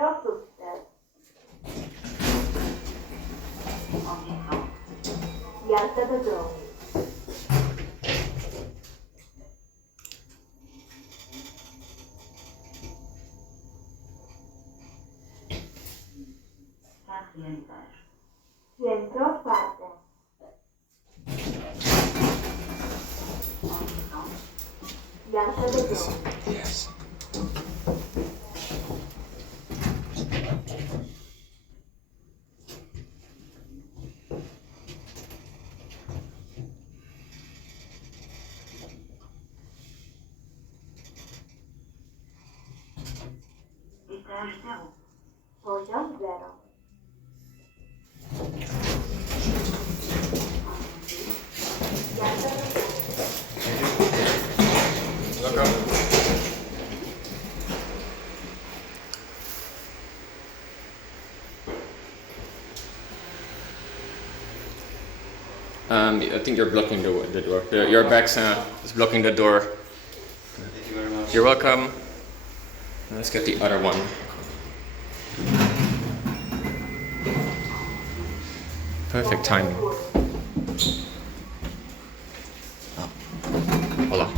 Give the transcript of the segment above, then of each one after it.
Piętro szóste. Jazda do domu. Piętro czwarte. Jazda do domu. Yes. Poziom 0. Jazda do domu. Look up. I think you're blocking the door. Your back is blocking the door. Thank you very much. You're welcome. Let's get the other one. Perfect timing. Oh. Hola.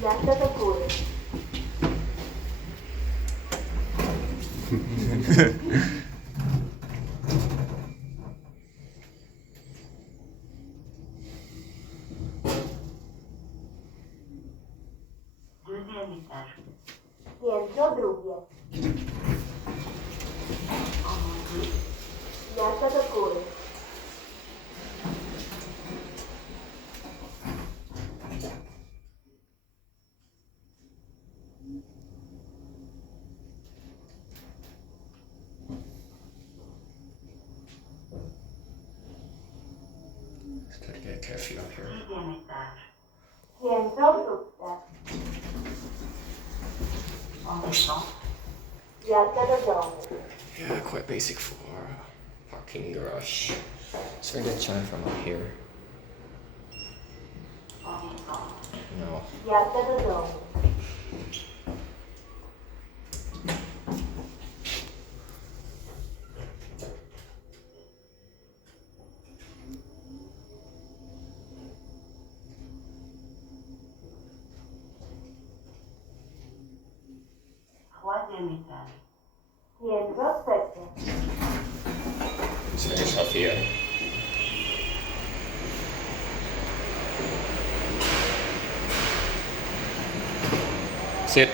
Jazda do góry. Piętro drugie. Jazda do góry. Just gotta get careful up here. Piętro szóste. Jazda do domu. Yeah, quite basic for parking garage. So we get chime from up here. No. Jazda do domu. Piętro trzecie. Let's finish off here. Sit.